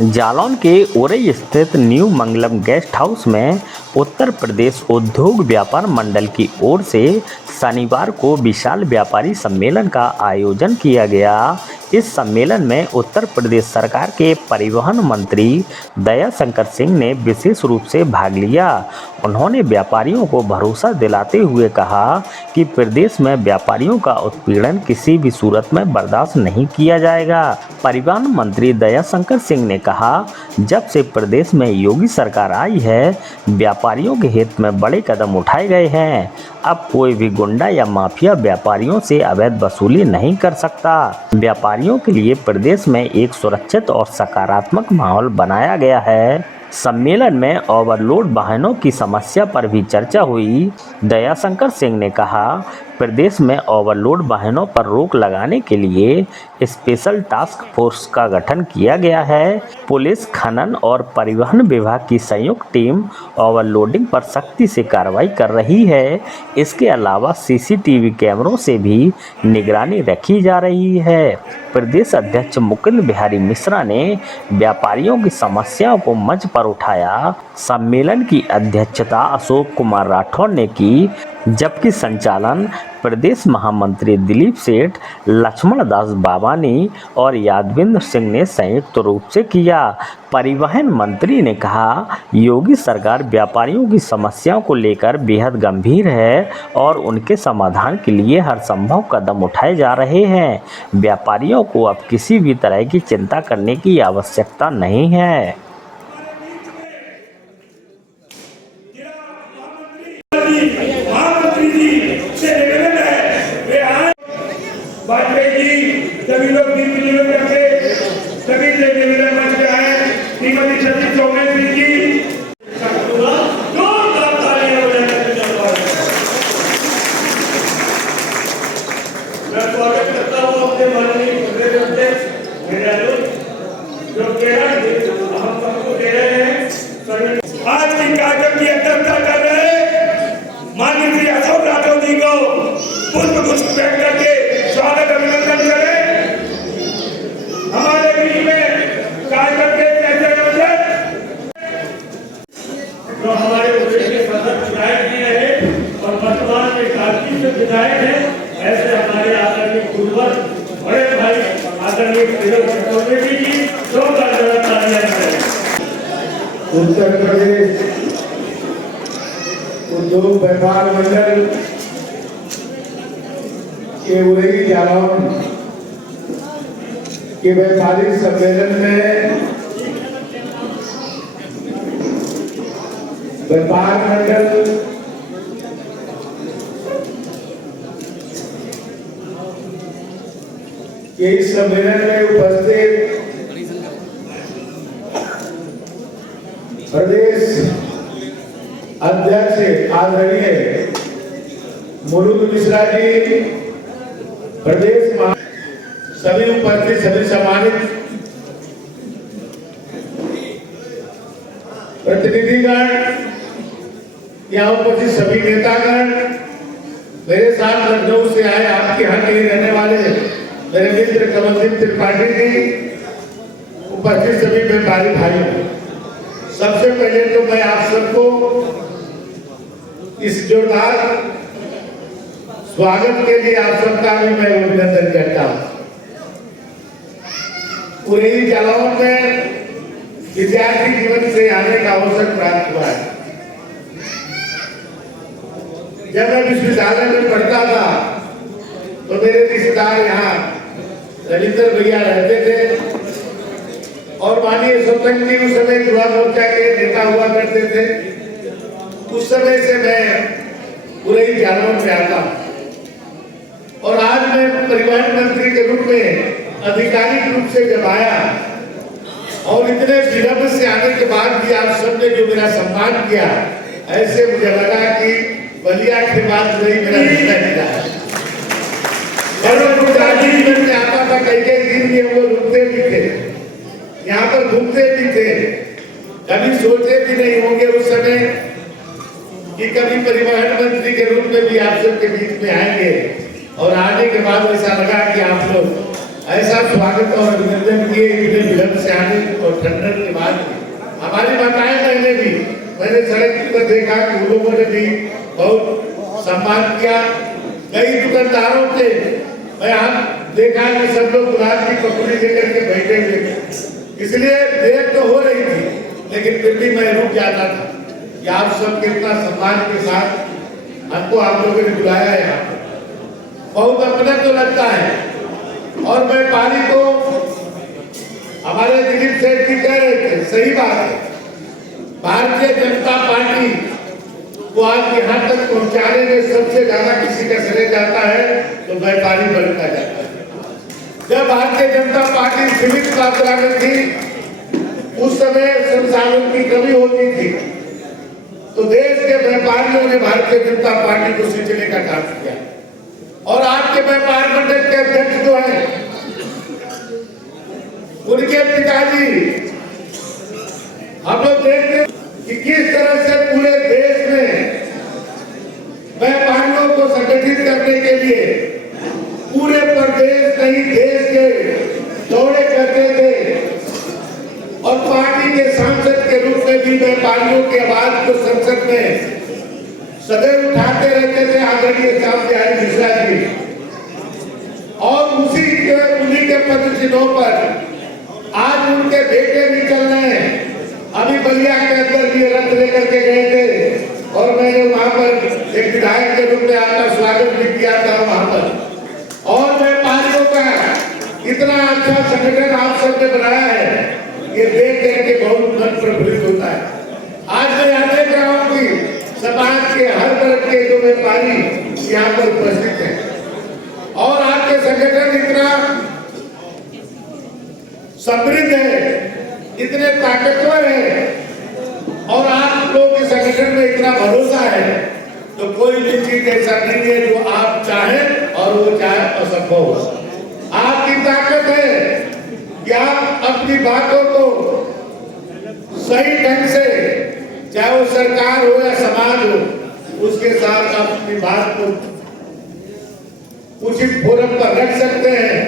जालौन के उरई स्थित न्यू मंगलम guest house में उत्तर प्रदेश उद्योग व्यापार मंडल की ओर से शनिवार को विशाल व्यापारी सम्मेलन का आयोजन किया गया। इस सम्मेलन में उत्तर प्रदेश सरकार के परिवहन मंत्री दयाशंकर सिंह ने विशेष रूप से भाग लिया। उन्होंने व्यापारियों को भरोसा दिलाते हुए कहा कि प्रदेश में व्यापारियों का उत्पीड़न किसी भी सूरत में बर्दाश्त नहीं किया जाएगा। परिवहन मंत्री दयाशंकर सिंह ने कहा, जब से प्रदेश में योगी सरकार आई है, व्यापारियों के हित में बड़े कदम उठाए गए हैं। अब कोई भी गुंडा या माफिया व्यापारियों से अवैध वसूली नहीं कर सकता। व्यापारियों के लिए प्रदेश में एक सुरक्षित और सकारात्मक माहौल बनाया गया है। सम्मेलन में ओवरलोड वाहनों की समस्या पर भी चर्चा हुई। दयाशंकर सिंह ने कहा, प्रदेश में ओवरलोड वाहनों पर रोक लगाने के लिए स्पेशल टास्क फोर्स का गठन किया गया है। पुलिस, खनन और परिवहन विभाग की संयुक्त टीम ओवरलोडिंग पर सख्ती से कार्रवाई कर रही है। इसके अलावा सीसीटीवी कैमरों से भी निगरानी रखी जा रही है। प्रदेश अध्यक्ष मुकुंद बिहारी मिश्रा ने व्यापारियों की समस्याओं को मंच पर उठाया। सम्मेलन की अध्यक्षता अशोक कुमार राठौर ने की, जबकि संचालन प्रदेश महामंत्री दिलीप सेठ, लक्ष्मण दास बाबानी और यादविंद्र सिंह ने संयुक्त रूप से किया। परिवहन मंत्री ने कहा, योगी सरकार व्यापारियों की समस्याओं को लेकर बेहद गंभीर है और उनके समाधान के लिए हर संभव कदम उठाए जा रहे हैं। व्यापारियों को अब किसी भी तरह की चिंता करने की आवश्यकता नहीं है। वाजपेयी जी सभी लोग दिग्विजय करके सभी से निवेदन मंच पे आए। श्रीमती सती चौबे जी मैं स्वागत करता हूँ अपने माननीय अध्यक्ष जो हम सबको दे रहे हैं। आज की कार्यक्रम की अध्यक्षता कर रहे माननीय श्री अशोक राठौर जी को पुष्प गुच्छ भेंट करके स्वागत अभिनंदन करें। हमारे बीच में कार्यक्रम के ऐसे जो हमारे प्रदेश के सदस्य विधायक भी रहे और वर्तमान में काफी से विधायक हैं, ऐसे हमारे आदरणीय पूर्वज बड़े भाई आदरणीय जी उत्तर प्रदेश उद्योग व्यापार मंडल के उरई जालौन के व्यापारिक सम्मेलन में व्यापार मंडल के इस सम्मेलन में उपस्थित प्रदेश अध्यक्ष आदरणीय मुकुंद मिश्रा जी, प्रदेश सभी उपस्थित सभी सम्मानित प्रतिनिधिगण, यहाँ उपस्थित सभी नेतागण, मेरे साथ लखनऊ से आए आपके यहाँ के रहने वाले मेरे मित्र कमलदीप त्रिपाठी जी, उपस्थित सभी व्यापारी भाइयों, सबसे पहले तो मैं आप सबको इस जोरदार स्वागत के लिए आप सबका भी मैं अभिनंदन करता हूँ। उरई जालौन में विद्यार्थी जीवन से आने का अवसर प्राप्त हुआ है। जब मैं विश्वविद्यालय में पढ़ता था तो मेरे रिश्तेदार यहाँ रविंद्र भैया रहते थे और माननीय स्वतंत्र जी उस समय युवा मोर्चा के नेता हुआ करते थे। उस समय से मैं उरई जालौन में आता हूँ और आज मैं परिवहन मंत्री के रूप में आधिकारिक रूप से जब आया और इतने विलंब से आने के बाद भी आप सबने जो मेरा सम्मान किया, ऐसे मुझे लगा कि बलिया के बाद नहीं मेरा रिश्ता मिला है। जीवन में आता था, कई दिन भी हम लोग रुकते भी थे, यहाँ पर घूमते भी थे। कभी सोचे भी नहीं होंगे उस समय कि कभी परिवहन मंत्री के रूप में भी आप सबके बीच में आएंगे और आने के बाद ऐसा लगा कि आप लोग ऐसा स्वागत और अभिनंदन किए इतने विलंब से आने और ठंडन में भी मैंने सड़क पर देखा कि उन लोगों ने भी बहुत सम्मान किया। कई दुकानदारों के मैं आप देखा कि सब लोग गुलाब की पकड़ी लेकर के बैठे हुए थे। इसलिए देर तो हो रही थी, लेकिन फिर भी मैं रुक जाता था कि आप सब कितना सम्मान के साथ हमको आप लोगों ने बुलाया है। यहाँ बहुत अपना तो लगता है। और व्यापारी को हमारे दिलीप सेठ जी कह रहे थे, सही बात है, भारतीय जनता पार्टी को आज यहाँ तक पहुंचाने में सबसे ज्यादा किसी का श्रेय जाता है तो व्यापारी वर्ग का जाता है। जब भारतीय जनता पार्टी सीमित मात्रा में थी, उस समय संसाधन की कमी होती थी, तो देश के व्यापारियों ने भारतीय जनता पार्टी को सिंचने का काम किया। और आज के व्यापार मंडल के अध्यक्ष जो है, उनके पिताजी, हम लोग देखते हैं कि किस तरह से पूरे देश में व्यापारियों को संगठित करने के लिए पूरे प्रदेश नहीं देश के दौरे करते थे। और पार्टी के सांसद के रूप में भी व्यापारियों की आवाज को संसद में सदैव उठाते रहते थे आदरणीय श्याम बिहारी मिश्रा जी। और उन्हीं के पदचिन्हों पर आज उनके बेटे भी चल रहे हैं। अभी बलिया के अंदर भी रथ लेकर के गए थे और मैंने वहां पर एक विधायक के रूप में आपका स्वागत भी किया था वहां पर। और व्यापारियों का इतना अच्छा संगठन आप सबने बनाया है, ये देख करके बहुत मन प्रफुल्लित होता है। आज मैं यहाँ देख रहा हूँ कि समाज के हर वर्ग के जो व्यापारी यहाँ पर उपस्थित हैं और आपके संगठन इतना समृद्ध है, इतने ताकतवर है और आप लोग के संगठन में इतना भरोसा है, तो कोई भी चीज ऐसा नहीं है जो आप चाहें और वो चाहे असंभव हो। आपकी ताकत है कि आप अपनी बातों को सही ढंग से, चाहे वो सरकार हो या समाज हो, उसके साथ आप अपनी बात को उचित फोरम पर रख सकते हैं,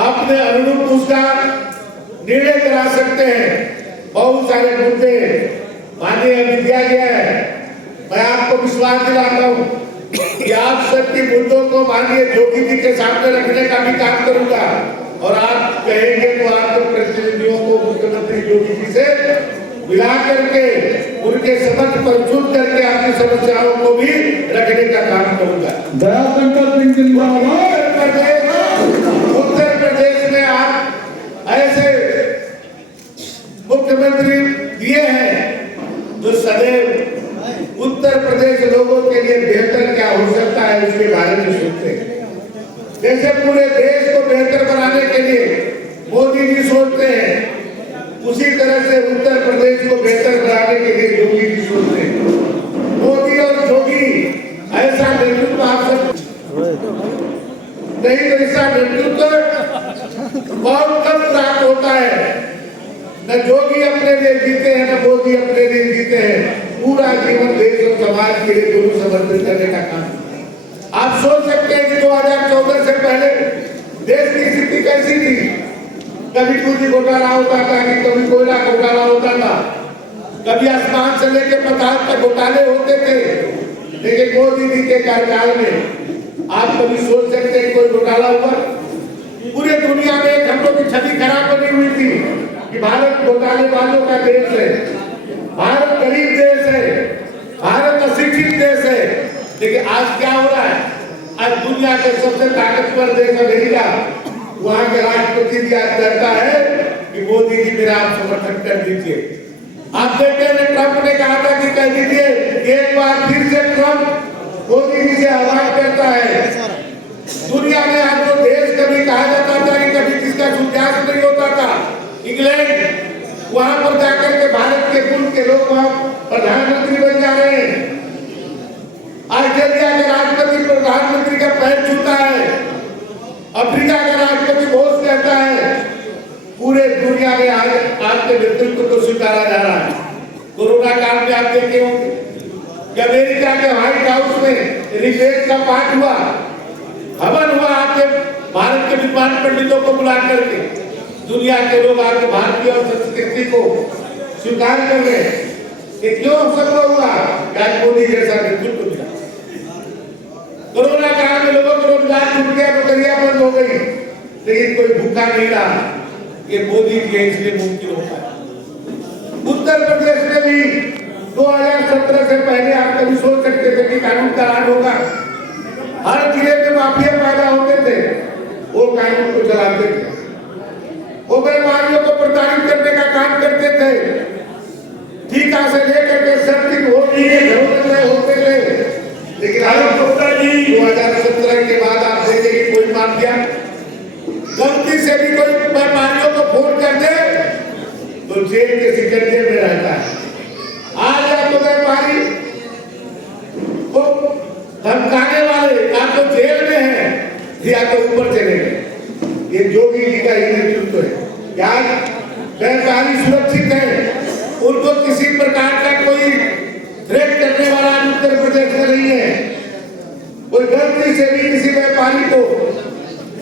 अपने अनुरूप उसका निर्णय करा सकते हैं। बहुत सारे मुद्दे माननीय अभी दिया गया है। मैं आपको विश्वास दिलाता हूँ कि आप सबके मुद्दों को माननीय जोगी जी के सामने रखने का भी काम करूंगा और आप कहेंगे तो आपको प्रतिनिधियों को मुख्यमंत्री जोगी जी से मिला करके उनके समक्ष प्रस्तुत करके आपकी समस्याओं को भी रखने का काम करूंगा। उत्तर प्रदेश में आप ऐसे मुख्यमंत्री दिए हैं जो सदैव उत्तर प्रदेश लोगों के लिए बेहतर क्या हो सकता है उसके बारे में सोचते हैं। जैसे पूरे देश को बेहतर बनाने के लिए मोदी जी सोचते हैं, उसी तरह से उत्तर प्रदेश को बेहतर बनाने के लिए योगी जी सोचते हैं। मोदी और योगी ऐसा नेतृत्व आप सब नहीं, तो ऐसा नेतृत्व बहुत कम प्राप्त होता है। न जोगी अपने लिए जीते हैं, न मोदी अपने लिए जीते हैं, पूरा जीवन देश और समाज के लिए दोनों समर्पित करने का काम। आप सोच सकते हैं कि 2014 से पहले देश की स्थिति कैसी थी। कभी टूटी घोटाला होता था, कभी कोयला घोटाला होता था, कभी आसमान से लेकर पताल तक घोटाले होते थे। लेकिन मोदी जी के कार्यकाल में आप कभी सोच सकते हैं कोई घोटाला हुआ? पूरे दुनिया में एक हम लोग की छवि खराब बनी हुई थी कि भारत घोटाले वालों का देश है, भारत गरीब देश है, भारत अशिक्षित देश है। लेकिन आज क्या हो रहा है? आज दुनिया के सबसे ताकतवर देश अमेरिका, वहां के राष्ट्रपति भी आज कहता है कि मोदी जी मेरा आप समर्थन कर दीजिए। आप देखते हैं ट्रंप ने कहा था कि कह दीजिए, एक बार फिर से ट्रंप मोदी जी से आह्वान करता है। दुनिया में आज जो देश कभी कहा जाता था कि कभी जिसका सूर्यास्त नहीं होता था, इंग्लैंड, वहां पर जाकर के भारत के कुल के लोग वहां प्रधानमंत्री बन जा रहे हैं। ऑस्ट्रेलिया के राष्ट्रपति प्रधानमंत्री का पैर छूता है, अफ्रीका का राष्ट्रपति घोष कहता है। पूरे दुनिया में आज आपके नेतृत्व को स्वीकारा जा रहा है। कोरोना काल में आप देखे होंगे कि अमेरिका के व्हाइट हाउस में ऋग्वेद का पाठ हुआ, हवन हुआ, आपके भारत के विद्वान पंडितों को बुला करके दुनिया के लोग आपके भारतीय और संस्कृति को स्वीकार कर रहे हैं कि क्यों संभव हुआ, आज मोदी जैसा नेतृत्व मिला। कोरोना काल में लोगों को रोजगार छूट गया, नौकरियां बंद हो गई, लेकिन कोई भूखा नहीं रहा। ये मोदी जी है, इसलिए मुमकिन होता है। उत्तर प्रदेश में भी 2017 से पहले आप कभी सोच सकते थे कि कानून का राज होगा? हर जिले में माफिया पैदा होते थे, वो कानून को चलाते थे, वो व्यापारियों को प्रताड़ित करने का काम करते थे। ठीका से लेकर के सब दिन होती होते थे, लेकिन 2017 के बाद आप देखेंगे कोई माफिया गलती से भी कोई व्यापारियों को फोन कर दे तो जेल के सिकंजे में रहता है। आज या तो व्यापारी को धमकाने वाले या तो जेल में है या तो ऊपर चले गए। ये योगी जी का ही नेतृत्व है। क्या व्यापारी सुरक्षित है? उनको किसी प्रकार का कोई थ्रेट करने वाला उत्तर प्रदेश में नहीं है। कोई गलती से भी किसी व्यापारी को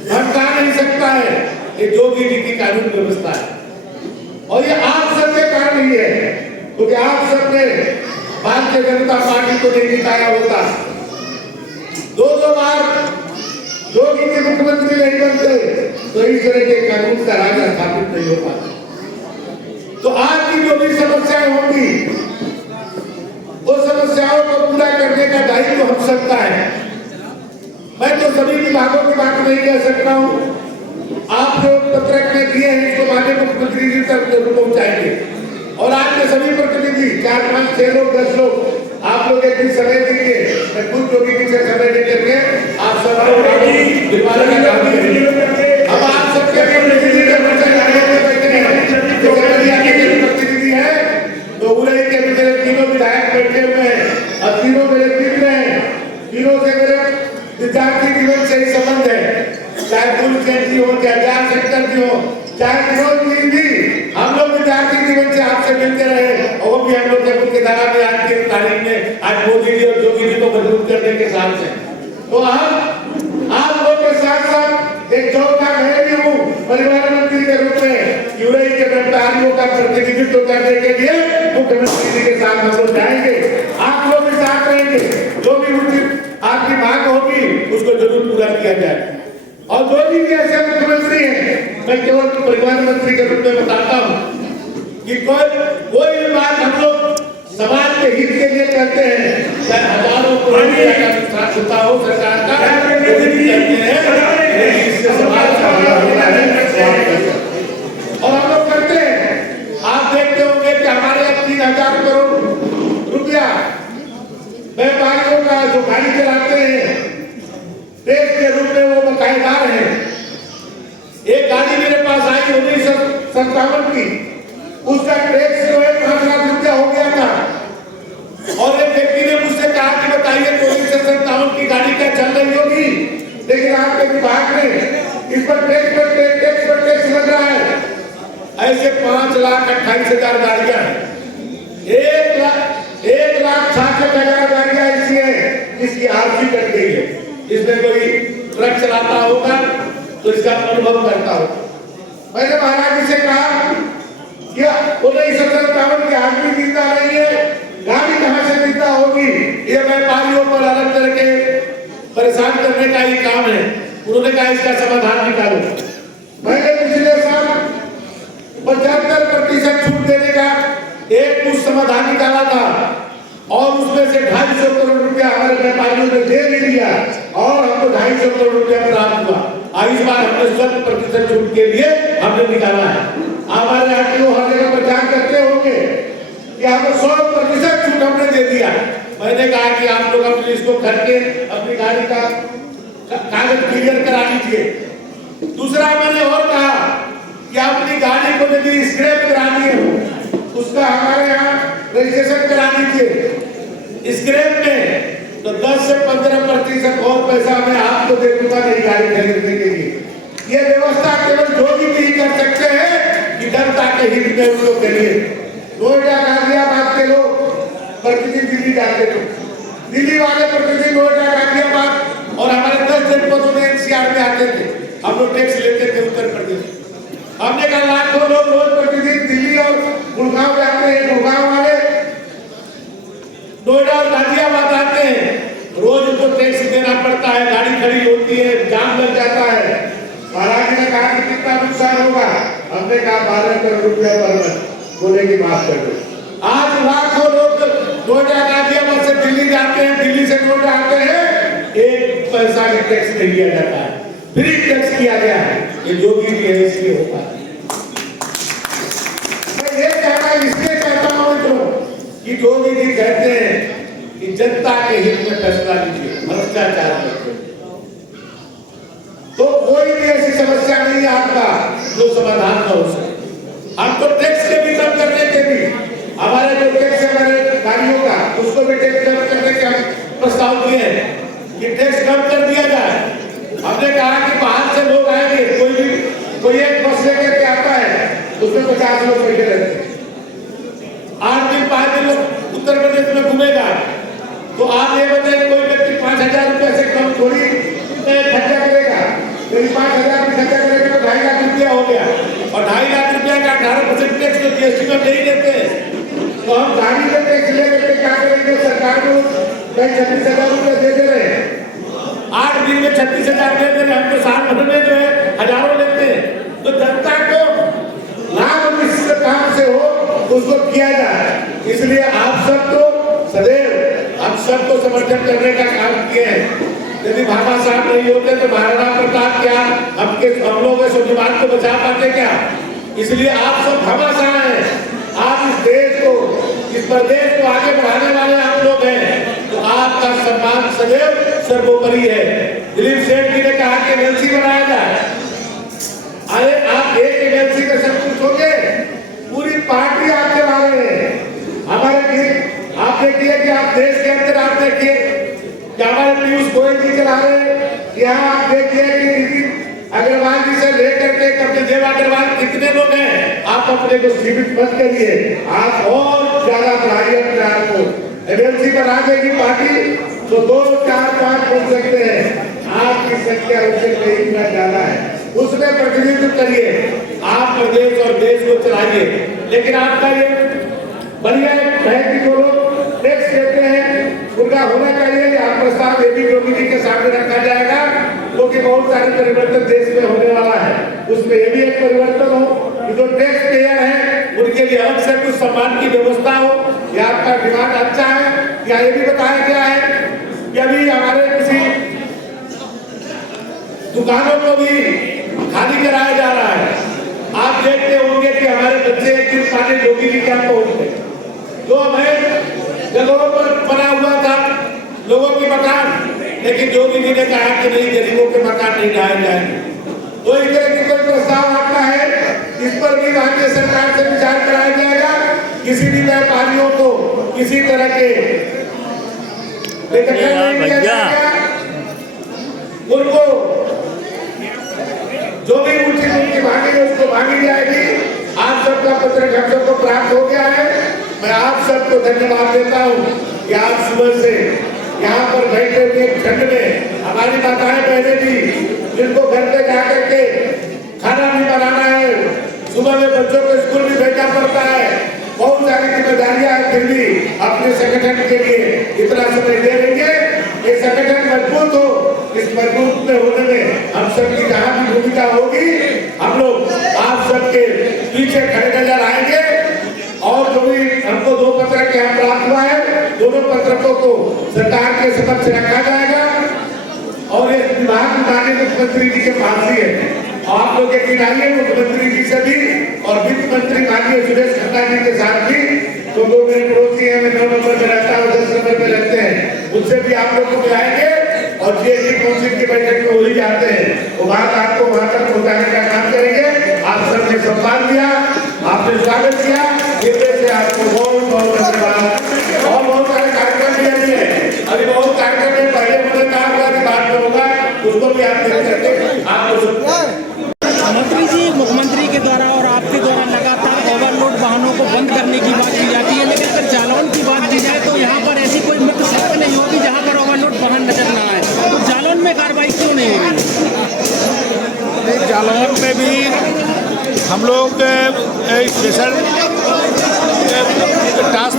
धमका नहीं सकता है। ये योगी जी की कानून व्यवस्था है और ये आप सबके कारण ही है, क्योंकि आप सबने भारतीय जनता पार्टी को नहीं जिताया होता। दो बार योगी के मुख्यमंत्री नहीं बनते तो इस तरह के कानून का राज स्थापित नहीं होता। तो आज की जो भी समस्याएं होंगी, वो समस्याओं को पूरा करने का दायित्व हम सबका है। मैं तो सभी विभागों की बात नहीं कह सकता हूँ। आप जो पत्रक में दिए हैं इसको माननीय मुख्यमंत्री जी तक जरूर पहुंचाएंगे और आज के सभी प्रतिनिधि 4, 5, 6 लोग 10 लोग आप लोग एक दिन समय दीजिए। मैं खुद योगी जी से समय लेकर के आप सब अब आप सबके प्रतिनिधि है तो उड़ई के मेरे तीनों विधायक बैठे हुए हैं और तीनों मेरे मित्र हैं। तीनों से मेरे विद्यार्थी जीवन से ही संबंध है, चाहे पुलिस जी हो, चाहे जांच सेक्टर जी हो, चाहे विनोद जी भी, हम लोग विद्यार्थी जीवन से आपसे मिलते रहे और वो भी हम लोग जब उनके धारा में आज की तारीख में आज मोदी जी और योगी जी को मजबूत करने के साथ से तो हम आप लोग के साथ साथ एक चौथा मैं भी हूँ परिवार मंत्री के रूप में यूरई के व्यापारियों का प्रतिनिधित्व करने के लिए मुख्यमंत्री जी के साथ हम लोग जाएंगे। आप लोग भी साथ रहेंगे, जो भी उचित आपकी मांग होगी उसको जरूर पूरा किया जाए। और जो भी ऐसे मुख्यमंत्री हैं, मैं केवल परिवहन मंत्री के रूप में बताता हूँ कि कोई बात हम लोग समाज के हित के लिए करते हैं, चाहे हजारों करोड़ रुपया का नुकसान होता हो सरकार का, करते हैं इससे समाज का भला होता है और हम लोग करते हैं। आप देखते होंगे कि हमारे अब 3000 करोड़ रुपया व्यापारियों का जो गाड़ी चलाते हैं देश के रूप में वो बकायेदार है। एक गाड़ी मेरे पास आई 1957 की, उसका टैक्स जो है 5 लाख रुपया हो गया था और एक व्यक्ति ने मुझसे कहा कि बताइए 1957 की गाड़ी क्या चल रही होगी, लेकिन आपके विभाग में इस पर टैक्स लग रहा है। ऐसे 5,28,000 गाड़ियां हैं, 1,66,000 गाड़ियां ऐसी है जिसकी आरसी कट गई है। इसमें कोई ट्रक चलाता होगा तो इसका अनुभव करता होगा। मैंने महाराज जी से कहा कि 1957 की आदमी जिंदा नहीं है, गाड़ी कहां से जिंदा होगी? ये व्यापारियों पर अलग तरह के परेशान करने का ही काम है। उन्होंने कहा इसका समाधान निकालो। मैंने पिछले साल 75% छूट देने का एक कुछ समाधान निकाला था और उसमें से 250 करोड़ रुपया हमारे व्यापारियों ने दे भी दिया और हमको 250 करोड़ रुपया प्राप्त हुआ। इस बार हमने 100% छूट के लिए हमने निकाला है। हमारे आरटीओ हर जगह प्रचार करते होंगे कि हमको 100% छूट हमने दे दिया। मैंने कहा कि आप लोग अपनी इसको करके अपनी गाड़ी का कागज क्लियर करा लीजिए। दूसरा मैंने और कहा कि अपनी गाड़ी को यदि स्क्रैप करानी है उसका हमारे यहाँ रजिस्ट्रेशन करा लीजिए। स्क्रैप में तो 10 से 15% और पैसा मैं आपको दे दूंगा नई गाड़ी खरीदने के लिए। ये व्यवस्था केवल योगी जी कर सकते हैं कि जनता के हित में उन लोग के लिए। नोएडा गाजियाबाद के लोग प्रतिदिन दिल्ली जाते थे, दिल्ली वाले प्रतिदिन नोएडा गाजियाबाद और हमारे 10 जनपदों में एनसीआर में आते थे। हम लोग टैक्स लेते थे उत्तर प्रदेश। हमने कहा लाखों लोग रोज प्रतिदिन दिल्ली और गुड़गांव जाते हैं गुड़गांव वाले, नोएडा और गाजियाबाद आते हैं, रोज उनको टैक्स देना पड़ता है, गाड़ी खड़ी होती है, जाम लग जाता है। महाराज ने कहा कि कितना नुकसान होगा, हमने कहा 12 करोड़ रुपया पर मंथ, बोले कि माफ कर दो। आज लाखों लोग नोएडा गाजियाबाद से दिल्ली जाते हैं, दिल्ली से नोएडा आते हैं, 1 पैसा भी टैक्स नहीं दिया जाता है, फ्री टैक्स किया गया है। ये योगी जी है इसलिए होता है। मैं ये कहना इसलिए कहता हूं मित्रों कि योगी जी कहते हैं कि जनता के हित में फैसला लीजिए, भ्रष्टाचार मत करिए। तो कोई भी ऐसी समस्या नहीं है आपका जो समाधान न हो सके। हम तो टैक्स के भी कम करने के भी, हमारे जो टैक्स है हमारे गाड़ियों का, उसको भी टैक्स कम करने के हम प्रस्ताव दिए हैं कि टैक्स कम कर दिया जाए। हमने कहा कि बाहर से लोग आएंगे, कोई एक बस लेकर के आता है, उसमें 50 लोग बैठे रहते हैं, 8 दिन 5 दिन लोग उत्तर प्रदेश में घूमेगा, तो आप ये बताइए कोई व्यक्ति 5,000 रुपए से कम थोड़ी खर्चा करेगा। यदि 5,000 भी खर्चा करेगा तो 2.5 लाख रुपया हो गया, और 2.5 लाख रुपया का 18% टैक्स तो जीएसटी में नहीं देते हैं। तो हम गाड़ी में टैक्स लेकर क्या करेंगे, सरकार को 36,000 रुपये दे दे रहे हैं, 8 दिन में 36,000 दे दे रहे, हम तो साल भर में जो है हजारों लेते हैं। तो जनता को लाभ जिस काम से हो उसको किया जाए। इसलिए आप सब तो सदैव हम सबको समर्थन करने का काम किए हैं। यदि बाबा साहब नहीं होते तो महाराणा प्रताप क्या हम लोग स्वाभिमान को बचा पाते क्या? इसलिए आप सब घमासान हैं, आप इस देश को, इस प्रदेश को आगे बढ़ाने वाले आप लोग हैं, तो आपका सम्मान सदैव सर्वोपरि है। दिलीप सेठ जी ने कहा कि एमएलसी बनाया जाए। अरे आप एक एमएलसी का सब कुछ होंगे, पूरी पार्टी आप चला रहे हैं। हमारे आप देखिए कि आप देश के अंदर आप देखिए कि हमारे पीयूष गोयल जी चला रहे हैं, यहाँ आप देखिए कि नितिन अग्रवाल जी से लेकर के कपिल देव अग्रवाल कितने लोग हैं। आप अपने को सीमित मत करिए, आप और ज्यादा बढ़ाइए अपने आप को। एमएलसी बना देगी पार्टी तो 2, 4, 5 बन सकते हैं। आपकी संख्या उससे कई गुना ज्यादा है, उसमें प्रतिनिधित्व करिए, आप प्रदेश और देश को चलाइए। लेकिन आपका ये बढ़िया है कि जो लोग टैक्स देते हैं उनका होना चाहिए। आप प्रस्ताव ये भी योगी जी के सामने रखा जाएगा, क्योंकि बहुत सारे परिवर्तन देश में होने वाला है, उसमें ये भी एक परिवर्तन हो कि जो टैक्स पेयर है उनके लिए अलग से कुछ सम्मान की व्यवस्था हो। यह आपका डिमांड अच्छा है। क्या ये भी बताया गया है कि अभी हमारे किसी दुकानों को भी खाली कराया जा रहा है। आप देखते होंगे कि हमारे बच्चे एक दिन पाने योगी जी क्या पहुंचते, जो हमें जगहों पर बना हुआ था लोगों के मकान, लेकिन योगी जी ने कहा कि नहीं, गरीबों के मकान नहीं ढाए जाएंगे। तो इस तरह की कोई प्रस्ताव आता है, इस पर भी भारतीय सरकार से विचार कराया जाएगा। किसी भी व्यापारियों को किसी तरह के उनको जो भी उचित उनकी मांगे उसको मांगी जाएगी। आप सबका पत्र हम सबको प्राप्त हो गया है। मैं आप सबको धन्यवाद देता हूँ कि आप सुबह से यहाँ पर बैठे हुए ठंड में हमारी माताएं बहनें भी, जिनको घर पे जाकर के खाना भी बनाना है, सुबह में बच्चों को स्कूल भी भेजना पड़ता है, बहुत सारी जिम्मेदारियां हैं, फिर भी अपने संगठन के लिए इतना समय दे देंगे। ये संगठन मजबूत हो, इस मजबूत में होने में हम सबकी जहाँ भी भूमिका होगी, हम लोग आप सबके पीछे खड़े नजर आएंगे। और जो भी हमको 2 पत्र के हम प्राप्त हुआ है, दोनों पत्रकों को सरकार के समक्ष रखा जाएगा और ये विभाग माननीय मुख्यमंत्री जी के पास ही है। आप लोग यकीन आइए मुख्यमंत्री जी से भी और वित्त मंत्री माननीय सुरेश खन्ना जी के साथ भी, तो वो मेरे पड़ोसी हैं, मैं 9 नंबर में रहता हूँ, 10 नंबर में रहते हैं, उनसे भी आप लोग को मिलाएंगे और जीएसटी काउंसिल की बैठक में वही जाते हैं, वो बात आपको वहां तक पहुंचाने का काम करेंगे। आप सबने सम्मान दिया, आपने स्वागत किया, इसलिए से आपको बहुत बहुत धन्यवाद। और बहुत सारे कार्यक्रम भी अभी है, अभी बहुत कार्यक्रम में पहले मुझे कहा हुआ कि बाद में होगा, उसको भी आप देख सकते हैं। मंत्री जी, मुख्यमंत्री के द्वारा और आपके द्वारा लगातार ओवरलोड वाहनों को बंद करने की बात की जाती है, लेकिन अगर जालौन की बात की जाए तो यहाँ पर ऐसी कोई मुख्य सड़क नहीं होगी जहाँ पर ओवरलोड वाहन नजर न आए, तो जालौन में कार्रवाई क्यों नहीं होगी? जालौन में भी हम लोग स्पेशल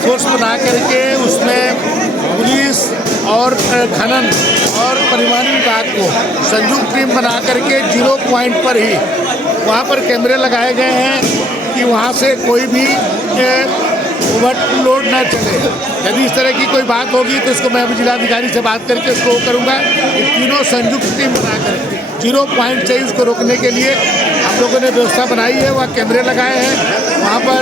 टास्क फोर्स बना करके उसमें पुलिस और खनन और परिवहन विभाग को संयुक्त टीम बना करके 0 पॉइंट पर ही वहाँ पर कैमरे लगाए गए हैं कि वहाँ से कोई भी ओवरलोड ना चले। यदि इस तरह की कोई बात होगी तो इसको मैं जिलाधिकारी से बात करके इसको करूँगा कि तीनों संयुक्त टीम बना कर 0 पॉइंट से उसको रोकने के लिए हम लोगों ने व्यवस्था बनाई है। वहाँ कैमरे लगाए हैं, वहाँ पर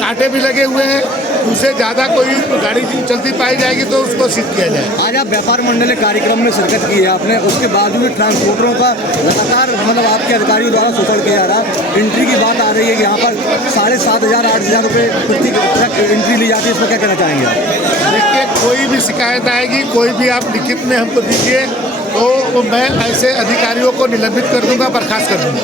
कांटे भी लगे हुए हैं। उससे ज़्यादा कोई गाड़ी चलती पाई जाएगी तो उसको सीज किया जाए। आज आप व्यापार मंडल कार्यक्रम में शिरकत की है आपने, उसके बावजूद भी ट्रांसपोर्टरों का लगातार मतलब आपके अधिकारियों द्वारा शोषण किया जा रहा है। एंट्री की बात आ रही है कि यहाँ पर 7,500-8,000 रुपये प्रति ट्रक एंट्री ली जाती है, इसमें क्या कहना चाहेंगे आप? देखिए, कोई भी शिकायत आएगी, कोई भी आप लिखित में हमको दीजिए तो मैं ऐसे अधिकारियों को निलंबित कर दूंगा, बर्खास्त कर दूंगा।